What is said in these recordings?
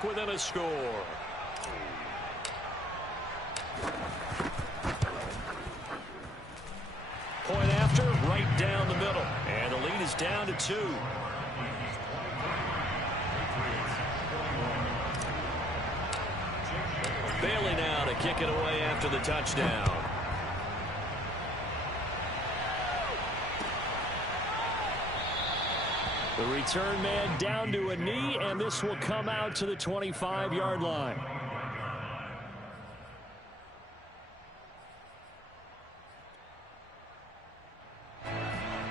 back within a score. Point after, right down the middle. And the lead is down to 2. Bailey now to kick it away after the touchdown. The return man down to a knee, and this will come out to the 25-yard line.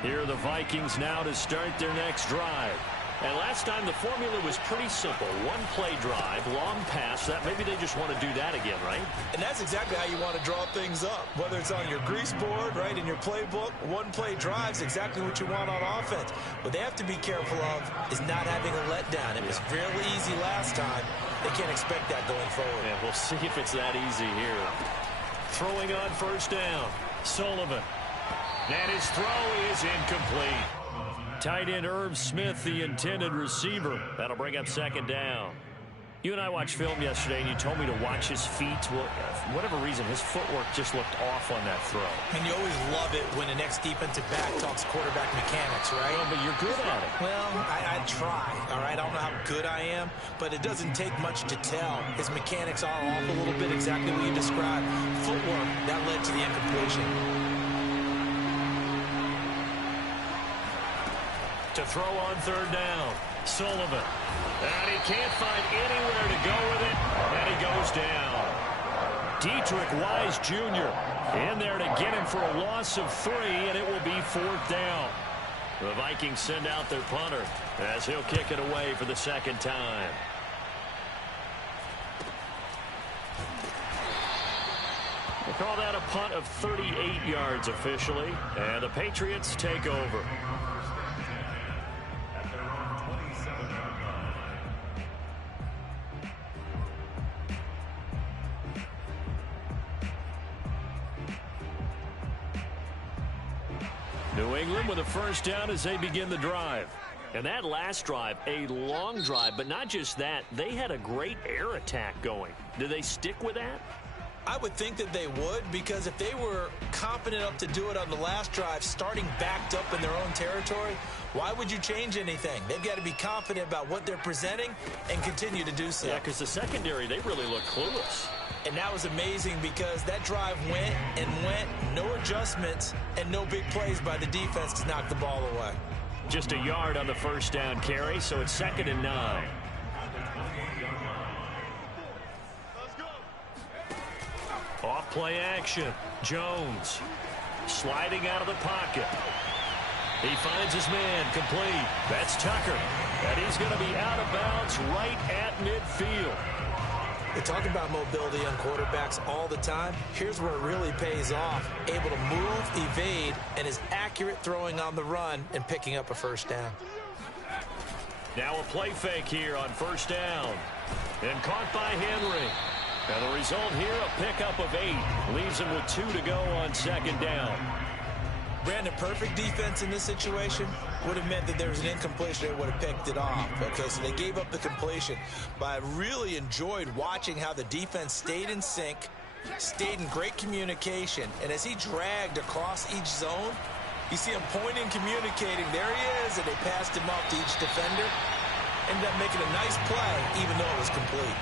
Here are the Vikings now to start their next drive. And last time the formula was pretty simple. One play drive, long pass. That maybe they just want to do that again, right? And that's exactly how you want to draw things up. Whether it's on your grease board, right, in your playbook, one play drive's exactly what you want on offense. What they have to be careful of is not having a letdown. It was fairly easy last time. They can't expect that going forward. Yeah, we'll see if it's that easy here. Throwing on first down. Sullivan. And his throw is incomplete. Tight end Irv Smith, the intended receiver. That'll bring up second down. You and I watched film yesterday, and you told me to watch his feet. Well, for whatever reason, his footwork just looked off on that throw. And you always love it when the next defensive back talks quarterback mechanics, right? Well, but you're good at it. Well, I try, all right? I don't know how good I am, but it doesn't take much to tell. His mechanics are off a little bit, exactly what you described. Footwork, that led to the incompletion. To throw on third down, Sullivan. And he can't find anywhere to go with it, and he goes down. Dietrich Wise Jr. in there to get him for a loss of 3, and it will be 4th down. The Vikings send out their punter as he'll kick it away for the second time. They call that a punt of 38 yards officially, and the Patriots take over. New England with a first down as they begin the drive. And that last drive, a long drive, but not just that. They had a great air attack going. Do they stick with that? I would think that they would, because if they were confident enough to do it on the last drive, starting backed up in their own territory, why would you change anything? They've got to be confident about what they're presenting and continue to do so. Yeah, because the secondary, they really look clueless. And that was amazing because that drive went and went, no adjustments, and no big plays by the defense to knock the ball away. Just a yard on the first down carry, so it's 2nd and 9. Off play action. Jones sliding out of the pocket. He finds his man complete. That's Tucker. And he's going to be out of bounds right at midfield. They talk about mobility on quarterbacks all the time. Here's where it really pays off. Able to move, evade, and is accurate throwing on the run and picking up a first down. Now a play fake here on first down. And caught by Henry. And the result here, a pickup of 8. Leaves him with 2 to go on second down. Brandon, perfect defense in this situation would have meant that there was an incompletion. They would have picked it off. Okay, so they gave up the completion. But I really enjoyed watching how the defense stayed in sync, stayed in great communication. And as he dragged across each zone, you see him pointing, communicating. There he is, and they passed him off to each defender. Ended up making a nice play, even though it was complete.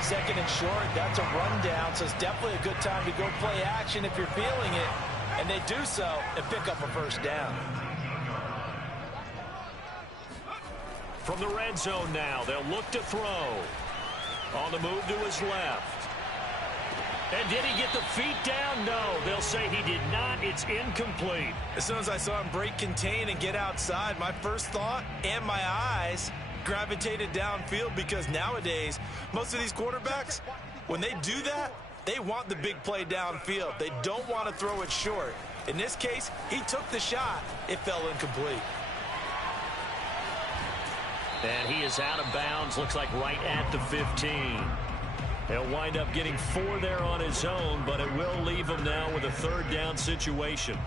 2nd and short, that's a rundown, so it's definitely a good time to go play action if you're feeling it. And they do so and pick up a first down. From the red zone now, they'll look to throw. On the move to his left. And did he get the feet down? No, they'll say he did not. It's incomplete. As soon as I saw him break contain and get outside, my first thought and my eyes gravitated downfield, because nowadays, most of these quarterbacks, when they do that, they want the big play downfield. They don't want to throw it short. In this case, he took the shot. It fell incomplete. And he is out of bounds, looks like right at the 15. He'll wind up getting 4 there on his own, but it will leave him now with a 3rd down situation.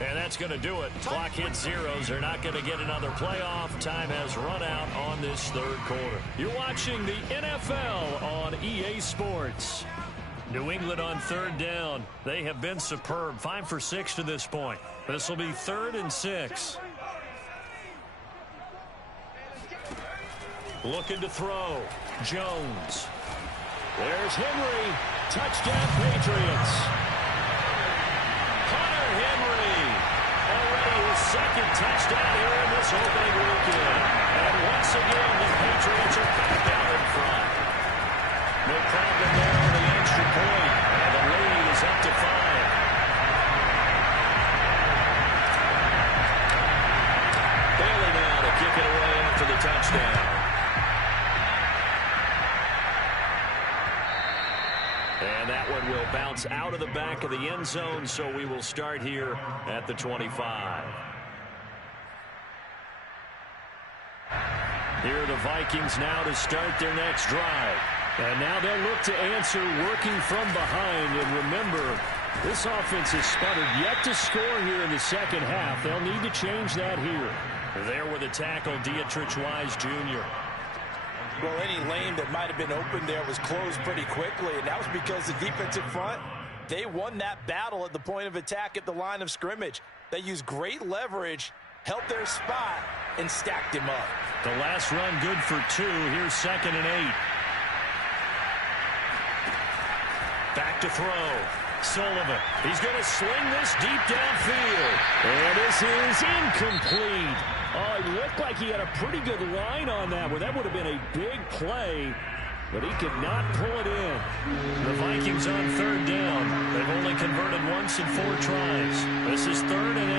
And that's going to do it. Clock hits zeros. They're not going to get another playoff. Time has run out on this third quarter. You're watching the NFL on EA Sports. New England on third down. They have been superb. 5 for 6 to this point. This will be 3rd and 6. Looking to throw. Jones. There's Henry. Touchdown, Patriots. Hunter Henry. Already his second touchdown here in this opening weekend. And once again, the Patriots are back out in front. No problem there on the extra point. And the lead is up to 5. Bailey now to kick it away after the touchdown. And that one will bounce out of the back of the end zone, so we will start here at the 25. Here are the Vikings now to start their next drive. And now they'll look to answer working from behind. And remember, this offense has sputtered yet to score here in the second half. They'll need to change that here. There with a tackle, Dietrich Wise Jr. Well, any lane that might have been open there was closed pretty quickly, and that was because the defensive front, they won that battle at the point of attack at the line of scrimmage. They used great leverage, helped their spot, and stacked him up. The last run good for 2. Here's 2nd and 8. Back to throw. Sullivan. He's going to sling this deep downfield. And this is incomplete. Oh, it looked like he had a pretty good line on that one. That would have been a big play, but he could not pull it in. The Vikings on third down. They've only converted once in 4 tries. This is 3rd and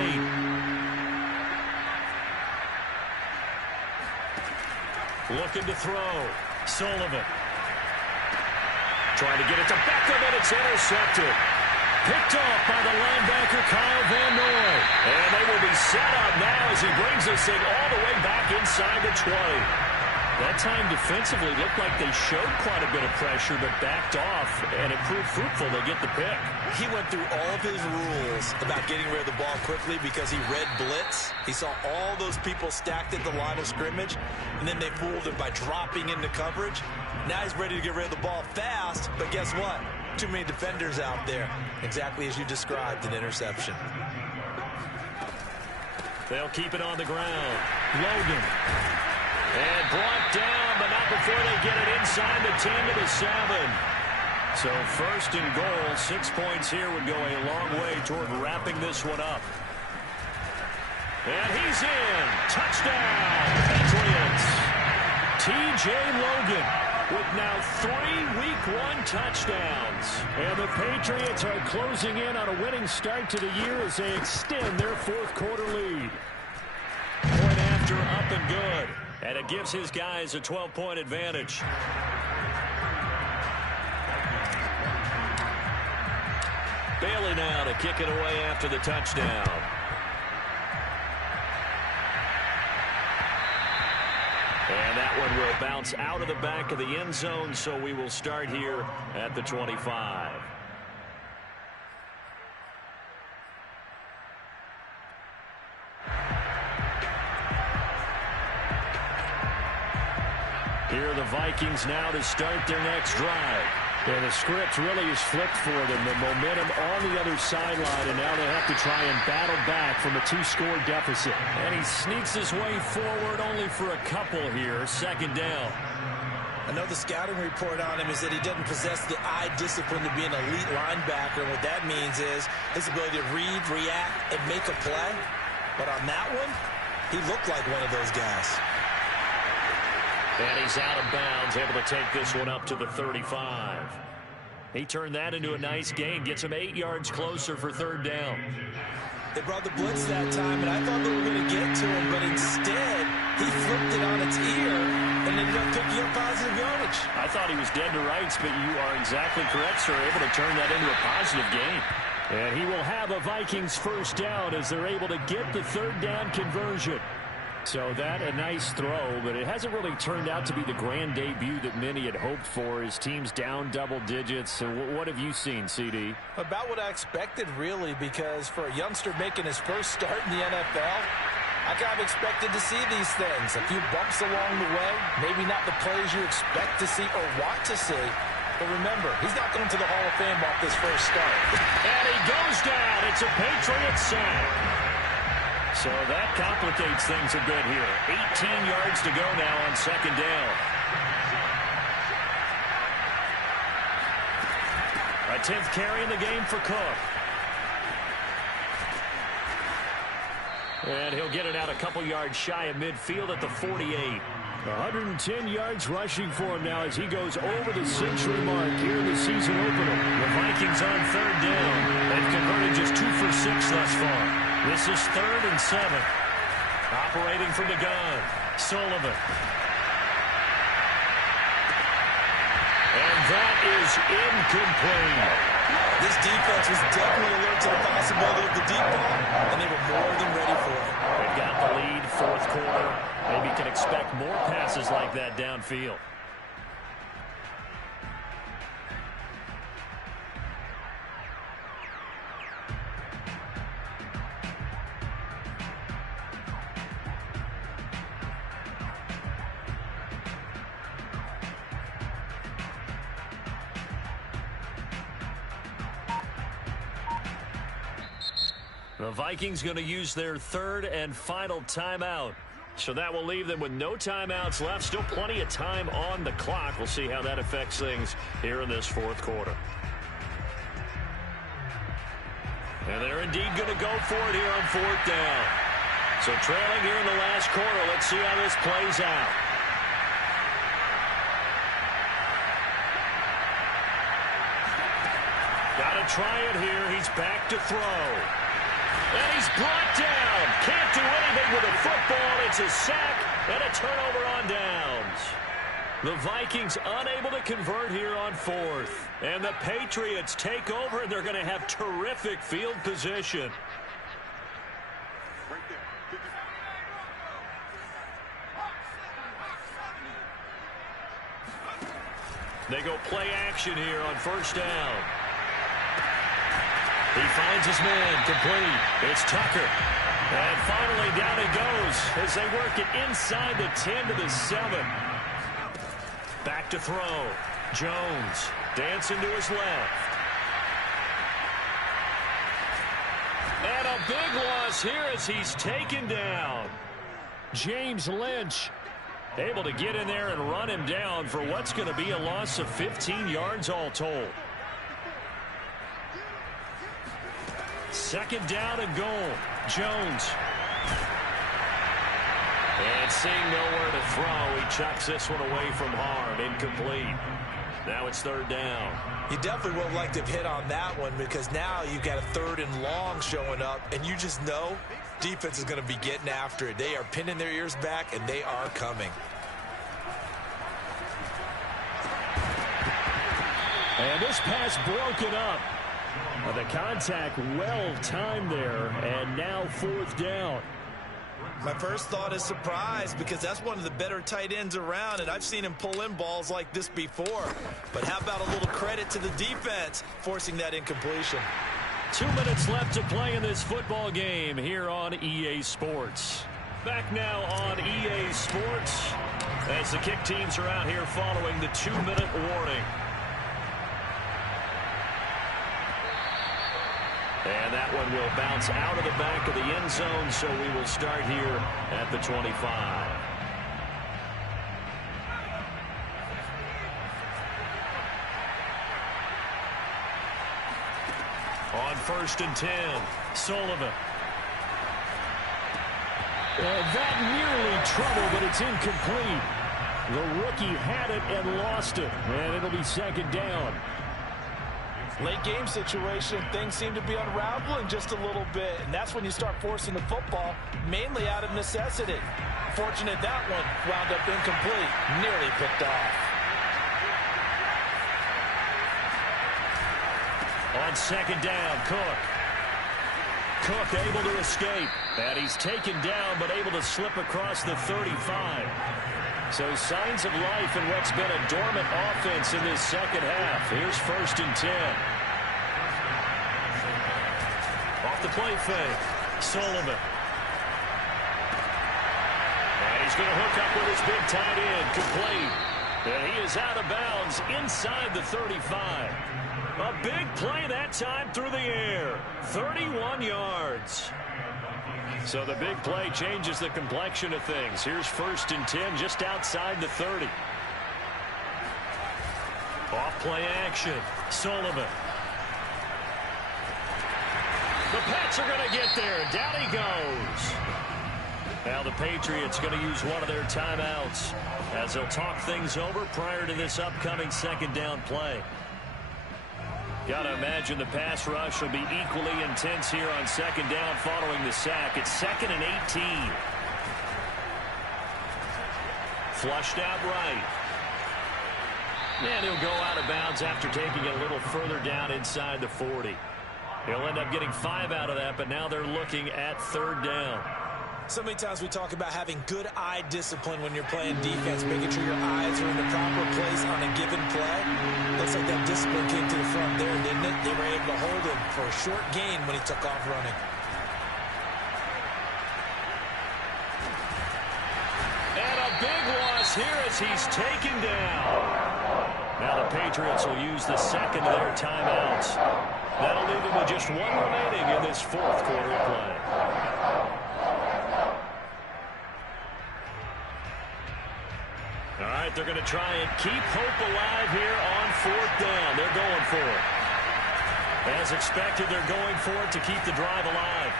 8. Looking to throw. Sullivan. Trying to get it to Beckham, and it's intercepted. Picked off by the linebacker, Kyle Van Noy. And they will be set up now as he brings this thing all the way back inside the 20. That time defensively looked like they showed quite a bit of pressure, but backed off, and it proved fruitful. They get the pick. He went through all of his rules about getting rid of the ball quickly because he read blitz. He saw all those people stacked at the line of scrimmage, and then they fooled him by dropping into coverage. Now he's ready to get rid of the ball fast, but guess what? Too many defenders out there. Exactly as you described, an interception. They'll keep it on the ground. Logan. And brought down, but not before they get it inside the 10 to the 7. So 1st and goal. 6 points here would go a long way toward wrapping this one up. And he's in. Touchdown, Patriots. T.J. Logan with now 3 Week 1 touchdowns. And the Patriots are closing in on a winning start to the year as they extend their 4th quarter lead. Point after, up and good. And it gives his guys a 12-point advantage. Bailey now to kick it away after the touchdown. And that one will bounce out of the back of the end zone, so we will start here at the 25. Here are the Vikings now to start their next drive. And the script really is flipped for them. The momentum on the other sideline, and now they have to try and battle back from a 2-score deficit. And he sneaks his way forward only for a couple here. 2nd down. I know the scouting report on him is that he doesn't possess the eye discipline to be an elite linebacker. And what that means is his ability to read, react, and make a play. But on that one, he looked like one of those guys. And he's out of bounds, able to take this one up to the 35. He turned that into a nice gain, gets him 8 yards closer for 3rd down. They brought the blitz that time, and I thought they were going to get to him, but instead, he flipped it on its ear and ended up picking up positive yardage. I thought he was dead to rights, but you are exactly correct, sir, able to turn that into a positive gain. And he will have a Vikings 1st down as they're able to get the 3rd down conversion. So that a nice throw, but it hasn't really turned out to be the grand debut that many had hoped for. His team's down double digits. So what have you seen, CD? About what I expected, really, because for a youngster making his first start in the NFL, I kind of expected to see these things. A few bumps along the way, maybe not the plays you expect to see or want to see. But remember, he's not going to the Hall of Fame off this first start. And he goes down. It's a Patriot sack. So that complicates things a bit here. 18 yards to go now on second down. A 10th carry in the game for Cook. And he'll get it out a couple yards shy of midfield at the 48. 110 yards rushing for him now as he goes over the century mark here in the season opener. The Vikings on third down. They've converted just 2 for 6 thus far. This is 3rd and 7. Operating from the gun, Sullivan. And that is incomplete. This defense was definitely alert to the possibility of the deep ball, and they were more than ready for it. They've got the lead, fourth quarter. Maybe can expect more passes like that downfield. The Vikings going to use their 3rd and final timeout. So that will leave them with no timeouts left. Still plenty of time on the clock. We'll see how that affects things here in this fourth quarter. And they're indeed going to go for it here on 4th down. So trailing here in the last quarter. Let's see how this plays out. Got to try it here. He's back to throw. And he's brought down. Can't do anything with a football. It's a sack and a turnover on downs. The Vikings unable to convert here on 4th. And the Patriots take over, and they're going to have terrific field position. They go play action here on 1st down. He finds his man, complete. It's Tucker. And finally down he goes as they work it inside the 10 to the 7. Back to throw. Jones dancing to his left. And a big loss here as he's taken down. James Lynch able to get in there and run him down for what's going to be a loss of 15 yards all told. 2nd down and goal. Jones. And seeing nowhere to throw, he chucks this one away from harm. Incomplete. Now it's 3rd down. You definitely would have liked to have hit on that one because now you've got a 3rd and long showing up, and you just know defense is going to be getting after it. They are pinning their ears back, and they are coming. And this pass broken up. The contact well timed there, and now 4th down. My first thought is surprise because that's one of the better tight ends around, and I've seen him pull in balls like this before. But how about a little credit to the defense forcing that incompletion? 2 minutes left to play in this football game here on EA Sports. Back now on EA Sports as the kick teams are out here following the 2-minute warning. And that one will bounce out of the back of the end zone, so we will start here at the 25. On 1st and 10, Sullivan. That nearly trouble, but it's incomplete. The rookie had it and lost it, and it'll be 2nd down. Late game situation, things seem to be unraveling just a little bit, and that's when you start forcing the football, mainly out of necessity. Fortunate that one wound up incomplete, nearly picked off. On 2nd down, Cook. Cook able to escape, And he's taken down, but able to slip across the 35. So signs of life in what's been a dormant offense in this second half. Here's 1st and 10. Off the play fake. Sullivan. And he's going to hook up with his big tight end. Complete. And he is out of bounds inside the 35. A big play that time through the air. 31 yards. So the big play changes the complexion of things. Here's 1st and 10 just outside the 30. Off play action. Sullivan. The Pats are going to get there. Down he goes. Now the Patriots going to use one of their timeouts as they'll talk things over prior to this upcoming 2nd down play. Got to imagine the pass rush will be equally intense here on 2nd down following the sack. It's 2nd and 18. Flushed out right. And he'll go out of bounds after taking it a little further down inside the 40. He'll end up getting 5 out of that, but now they're looking at 3rd down. So many times we talk about having good eye discipline when you're playing defense, making sure your eyes are in the proper place on a given play. Looks like that discipline came to the front there, didn't it? They were able to hold him for a short gain when he took off running. And a big loss here as he's taken down. Now the Patriots will use the 2nd of their timeouts. That'll leave them with just 1 remaining in this 4th quarter play. All right, they're going to try and keep hope alive here on 4th down. They're going for it. As expected, they're going for it to keep the drive alive.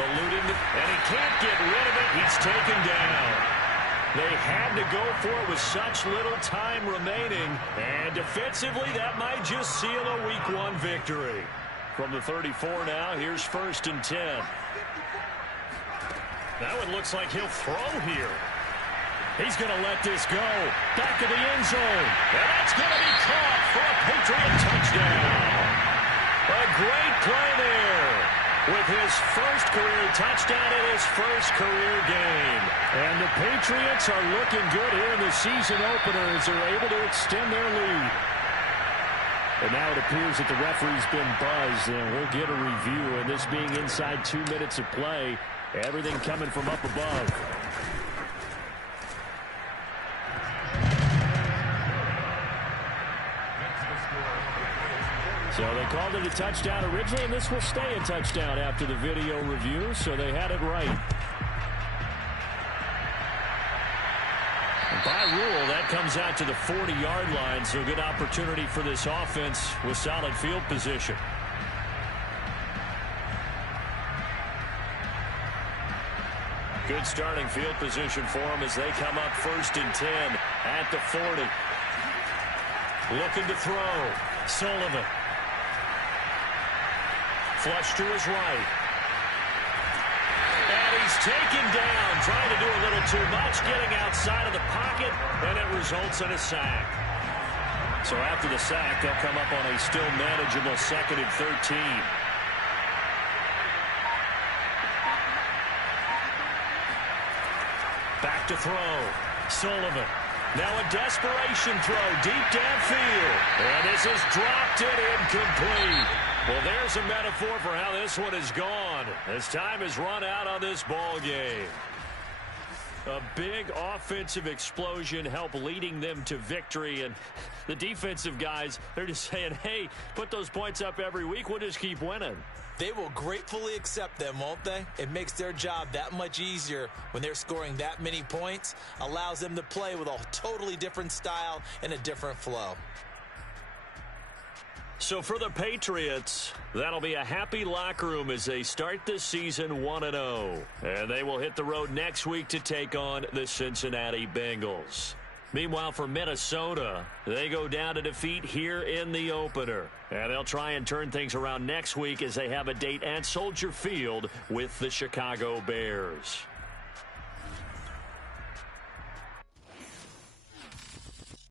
Eluding, and he can't get rid of it. He's taken down. They had to go for it with such little time remaining. And defensively, that might just seal a Week 1 victory. From the 34 now, here's 1st and 10. That one looks like he'll throw here. He's going to let this go. Back of the end zone. And that's going to be caught for a Patriot touchdown. A great play there with his first career touchdown in his first career game. And the Patriots are looking good here in the season opener as they're able to extend their lead. And now it appears that the referee's been buzzed, and we'll get a review. And this being inside 2 minutes of play, everything coming from up above. So they called it a touchdown originally, and this will stay a touchdown after the video review, so they had it right. And by rule, that comes out to the 40-yard line, so good opportunity for this offense with solid field position. Good starting field position for them as they come up 1st and 10 at the 40. Looking to throw. Sullivan. Flush to his right. And he's taken down, trying to do a little too much, getting outside of the pocket, and it results in a sack. So after the sack, they'll come up on a still manageable 2nd and 13. Back to throw. Sullivan. Now a desperation throw deep downfield. And this has dropped it incomplete. Well, there's a metaphor for how this one is gone as time has run out on this ball game. A big offensive explosion helped leading them to victory. And the defensive guys, they're just saying, hey, put those points up every week. We'll just keep winning. They will gratefully accept them, won't they? It makes their job that much easier when they're scoring that many points. Allows them to play with a totally different style and a different flow. So for the Patriots, that'll be a happy locker room as they start this season 1-0. And they will hit the road next week to take on the Cincinnati Bengals. Meanwhile, for Minnesota, they go down to defeat here in the opener. And they'll try and turn things around next week as they have a date at Soldier Field with the Chicago Bears.